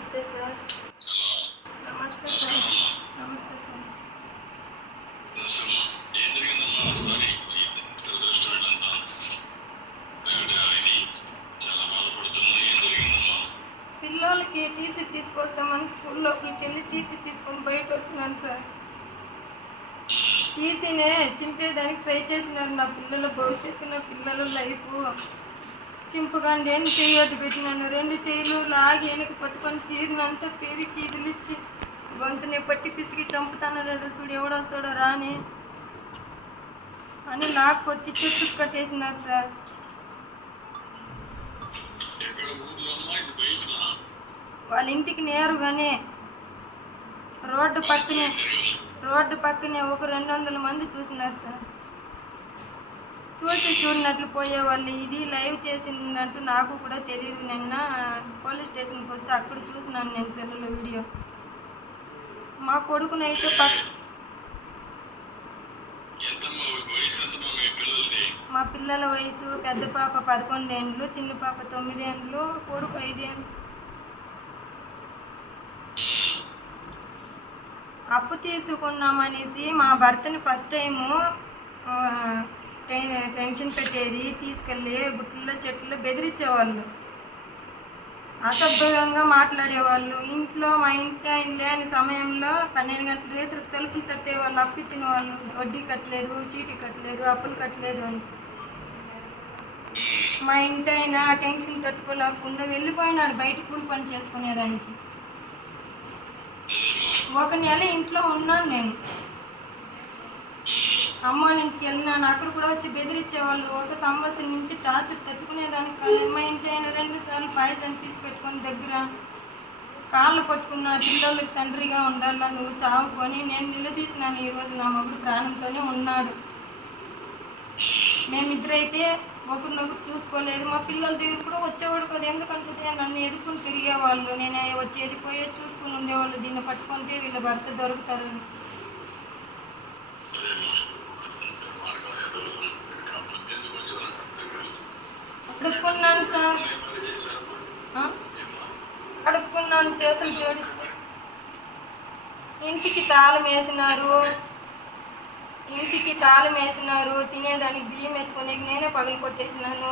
నమస్తే సార్. నమస్తే సార్. నమస్తే సార్. పిల్లలకి టీసీ తీసుకొస్తామని స్కూల్ లోపలికి వెళ్ళి టీసీ తీసుకొని బయట వచ్చినాను సార్. టీసీనే చింపేదానికి ట్రై చేసినారు. నా పిల్లల భవిష్యత్తు, నా పిల్లల లైఫ్ చింపకండి అని చెయ్యొట్టు పెట్టినాను. 2 చెయ్యిలు లాగి వెనక పట్టుకొని చీరినంతా పెరిగి ఇదిలిచ్చి గొంతుని పట్టి పిసికి చంపుతానో లేదో చూడు, ఎవడొస్తాడో రాని అని లాక్కొచ్చి చెట్టుకు కట్టేసినారు సార్. వాళ్ళ ఇంటికి నేరుగానే రోడ్డు పక్కనే ఒక 200 మంది చూసినారు సార్. చూసి చూడనట్లు పోయేవాళ్ళు. ఇది లైవ్ చేసినట్టు నాకు కూడా తెలియదు. నిన్న పోలీస్ స్టేషన్కి వస్తే అక్కడ చూసినాను నేను సెల్లులో వీడియో. మా కొడుకునైతే మా పిల్లల వయసు పెద్ద పాప 11 ఏండ్లు, చిన్న పాప 9 ఏండ్లు, కొడుకు 5 ఏండ్లు. అప్పు తీసుకున్నామనేసి మా భర్తని ఫస్ట్ టైము టెన్షన్ పెట్టేది, తీసుకెళ్ళి గుట్లలో చెట్లు బెదిరించేవాళ్ళు, అసభ్యంగా మాట్లాడేవాళ్ళు. మా ఇంటి ఆయన లేని సమయంలో 12 గంటల రేతులకు తలుపులు తట్టేవాళ్ళు. అప్పిచ్చిన వాళ్ళు వడ్డీ కట్టలేదు, చీటీ కట్టలేదు, అప్పులు కట్టలేదు అని. మా ఇంటి ఆయన టెన్షన్ తట్టుకోలేకుండా వెళ్ళిపోయినాడు బయట కూలి పని చేసుకునేదానికి. 1 నెల ఇంట్లో ఉన్నాను నేను. అమ్మ ఇంటికి వెళ్ళినాను. అక్కడ కూడా వచ్చి బెదిరించేవాళ్ళు. 1 సంవత్సరం నుంచి టార్చర్ తట్టుకునేదానికి కాలేదు. మా ఇంటి ఆయన 2 సార్లు పాయసం తీసి పెట్టుకొని దగ్గర కాళ్ళు పట్టుకున్న, పిల్లలకి తండ్రిగా ఉండాలా నువ్వు చావుకొని నేను నిలదీసినాను. ఈరోజు నా మగుడు ప్రాణంతోనే ఉన్నాడు. మేమిద్దరైతే ఒకరినొకరు చూసుకోలేదు. మా పిల్లల దగ్గర కూడా వచ్చేవాడు కదా, ఎందుకంటే నన్ను ఎదుర్కొని తిరిగేవాళ్ళు. నేను వచ్చేది పోయే చూసుకుని ఉండేవాళ్ళు. దీన్ని పట్టుకుంటే వీళ్ళ భర్త దొరుకుతారని. అడుక్కున్నాను సార్, అడుక్కున్నాను, చేతులు జోడించి. ఇంటికి తాళం వేసినారు. తినేదానికి బియ్యం ఎత్తుకొని నేనే పగలు కొట్టేసినాను.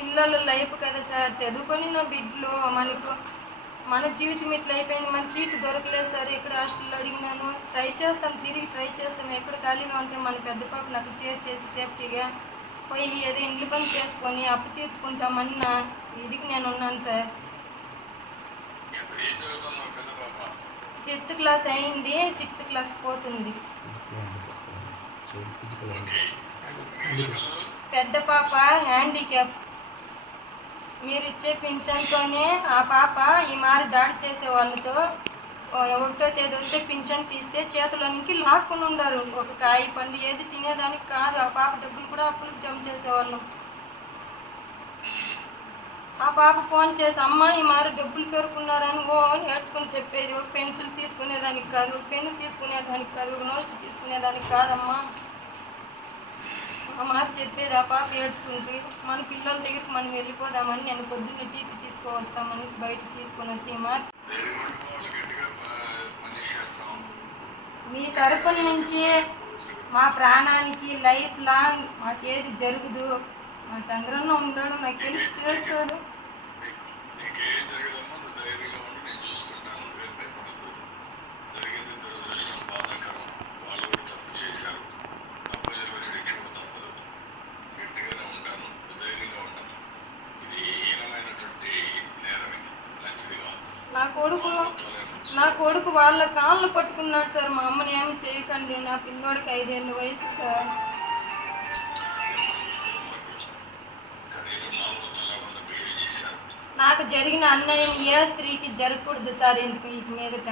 పిల్లల లైఫ్ కదా సార్, చదువుకొని నా బిడ్డలు. మన జీవితం ఇట్లా అయిపోయింది. మన చీటు దొరకలేదు సార్. ఇక్కడ హాస్టల్లో అడిగినాను. తిరిగి ట్రై చేస్తాం. ఎక్కడ ఖాళీగా ఉంటే మన పెద్ద పాప నాకు చేసి సేఫ్టీగా పోయి ఏదో ఇంట్లో పని చేసుకొని అప్పు తీర్చుకుంటామన్న ఇదికి నేను ఉన్నాను సార్. 5th క్లాస్ అయింది, 6th క్లాస్ పోతుంది. పెద్ద పాప హ్యాండిక్యాప్. మీరు ఇచ్చే పెన్షన్తోనే ఆ పాప ఈ మారి దాడి చేసే వాళ్ళతో 1వ తేదీ వస్తే పెన్షన్ తీస్తే చేతిలోనికి లాక్కుని ఉండారు. ఒక కాయ పండు ఏది తినేదానికి కాదు. ఆ పాప డబ్బులు కూడా అప్పులకు జమ చేసేవాళ్ళం. ఆ పాప ఫోన్ చేసి అమ్మ ఈ మారి డబ్బులు పెరుకున్నారని నేర్చుకుని చెప్పేది. ఒక పెన్సిల్ తీసుకునేదానికి కాదు, ఒక పెన్ను తీసుకునేదానికి కాదు, ఒక నోట్ తీసుకునేదానికి కాదమ్మా ఆ మారి చెప్పేది. ఆ పాప ఏడ్చుకుంటూ మన పిల్లల దగ్గరికి మనం వెళ్ళిపోదామని నేను పొద్దున్న టీసీ తీసుకువస్తామని బయట తీసుకొని వస్తే ఈ మారి మీ తరపున నుంచి మా ప్రాణానికి లైఫ్ లాంగ్ మాకేది జరగదు. మా చంద్రన్న ఉన్నాడు, నాకు హెల్ప్ చేస్తాడు. నా కొడుకు వాళ్ళ కాళ్ళు పట్టుకున్నాడు సార్. మా అమ్మని ఏమి చేయకండి, నా పిల్లోడికి 5 ఏళ్ళ వయసు సార్. నాకు జరిగిన అన్యాయం ఏ స్త్రీకి జరగకూడదు సార్. ఎందుకు వీటి మీదట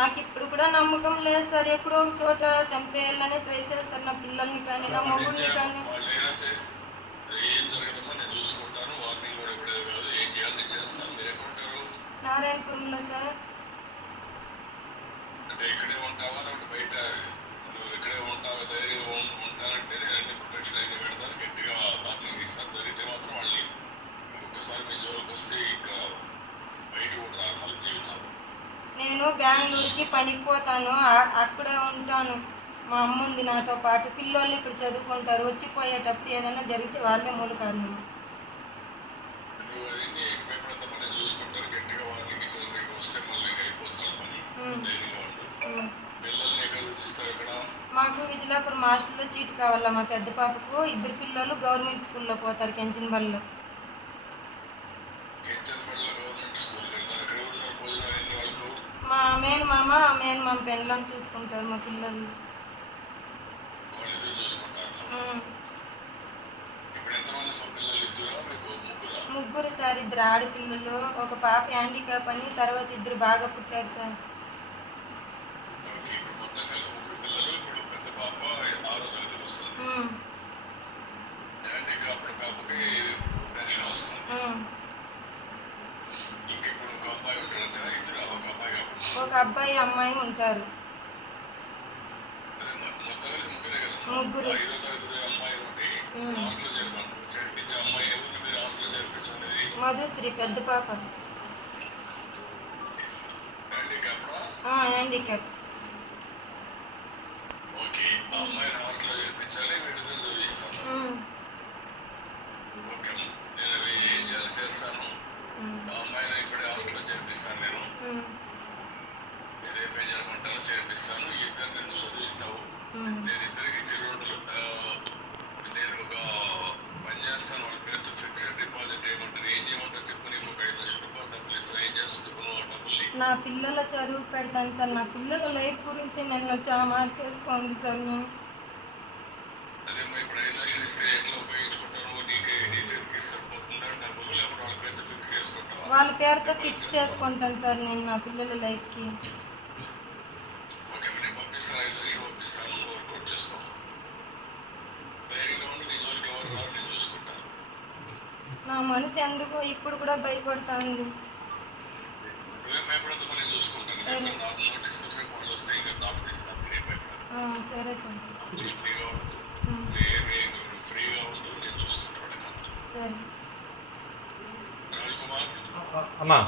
నాకు ఇప్పుడు కూడా నమ్మకం లేదు సార్. ఎక్కడో ఒక చోట చంపేయాలని ట్రై చేస్తారు నా పిల్లల్ని కానీ నా మొగుడిని కానీ. నారాయణపురంలో సార్. అంటే ఇక్కడే ఉంటావా, బయట ఇక్కడే ఉంటావా, ధైర్యంగా ఉంటానంటే పనికి పోతాను, అక్కడే ఉంటాను. మా అమ్మ ఉంది నాతో పాటు. పిల్లోళ్ళు ఇక్కడ చదువుకుంటారు. వచ్చిపోయేటప్పుడు ఏదైనా జరిగితే వాళ్ళే మూల కారణం. నువ్వు అవన్నీ భయపడతా పని చూసుకుంటారు, గట్టిగా వార్నింగ్ ఇచ్చిన దగ్గరికి వస్తే మళ్ళీ అయిపోతారు పని. ధైర్యంగా ఉంటుంది. పిల్లల్ని ఎక్కడ చూపిస్తారు ఇక్కడ? మాకు విజయలాపురం హాస్టల్లో చీట్ కావాలా మా పెద్ద పాపకు. 2 పిల్లలు గవర్నమెంట్ స్కూల్లో పోతారు, కెంచన్బల్లో. కెంచన్బల్లో గవర్నమెంట్ స్కూల్ వెళ్తారు. అక్కడ ఉన్నారు భోజనాలు ఎన్ని వాళ్ళకు? మా మేనమామ పెండ్లం చూసుకుంటారు మా పిల్లలు. వాళ్ళిద్దరు చూసుకుంటారు. ఇప్పుడు ఎంతమంది మా పిల్లలు? ఇద్దరా మీకు? ముగ్గురా? ముగ్గురు సార్. 2 ఆడపిల్లలు, ఒక పాప హ్యాండిక్యాప్ అని, తర్వాత 2 బాగా పుట్టారు సార్. ఓకే, ఇప్పుడు మొత్తం కలిసి 3 పిల్లలు. ఇప్పుడు పెద్ద పాప 6వ తరగతికి వస్తుంది. హ్యాండిక్యాప్ పాపకి పెన్షన్ వస్తుంది. ఇంకా ఇప్పుడు ఒక అబ్బాయి ఉంటాడు అంతేనా? ఇద్దరు? ఒక అబ్బాయి కాబట్టి ఒక అబ్బాయి అమ్మాయి ఉంటారు. మొత్తం కలిసి ముగ్గురే కదా? ముగ్గురు. 5వ తరగతి అమ్మాయి ఒకటి హాస్టల్లో చేర్పించే అమ్మాయి ఎవరిని మీరు హాస్టల్లో చేర్పించుకునేది? మధుశ్రీ పెద్ద పాప. హ్యాండిక్యాప్. ఓకే, ఆ అమ్మాయిని హాస్టల్లో చేర్పించాలి, వీళ్ళిద్దరు చదివిస్తాను. ఓకే, నేను అవి ఏం చేయాలి చేస్తాను. ఆ అమ్మాయిని ఇప్పుడే హాస్టల్లో చేర్పిస్తాను. నేను రేపే జరగమంటాను, చేర్పిస్తాను. ఇద్దరు నేను చదివిస్తావు. నేను ఇద్దరికి చెరువులు నేను ఒక పని చేస్తాను. వాళ్ళ పేరుతో ఫిక్స్డ్ డిపాజిట్ ఏమంటారు, ఏం చేయమంటారు చెప్పు. నీకు ఒక 5 లక్షల రూపాయలు డబ్బులు ఇస్తాను. ఏం చేస్తావు చెప్పు నువ్వు ఆ డబ్బుల్ని? నా పిల్లల చదువు పెడతాను సార్. నా పిల్లల లైఫ్ గురించి నన్ను చాలా చేసుకోండి సార్. నేను అదేమ్మా, ఇప్పుడు 5 లక్షలు ఇస్తే ఎట్లా ఉపయోగించుకుంటావు? నీకే నీ చేతికి సరిపోతుందా డబ్బులు, లేకపోతే వాళ్ళ పేరుతో ఫిక్స్ చేసుకుంటావా? వాళ్ళ పేరుతో ఫిక్స్ చేసుకుంటాను సార్ నేను నా పిల్లల లైఫ్కి. ఓకే, నేను పంపిస్తాను. 5 లక్షలు పంపిస్తాను. నువ్వు వర్కౌట్ చేసుకో. ధైర్యంగా ఉండి నీ జోలికి ఎవరు రారు, నేను చూసుకుంటాను. నా మనసు ఎందుకో ఇప్పుడు కూడా భయపడతా ఉంది. నువ్వేం భయపడద్దు, నేను చూసుకుంటాను. నాకు నోటీస్ వచ్చిన వాళ్ళు వస్తే ఇంకా తాపడి ఇస్తాను. నేనేం భయపడదు. సరే సార్. ఫ్రీగా ఉండదు, ఫ్రీగా ఉండు, నేను చూసుకుంటాను. సరే. రవికుమార్ అమ్మా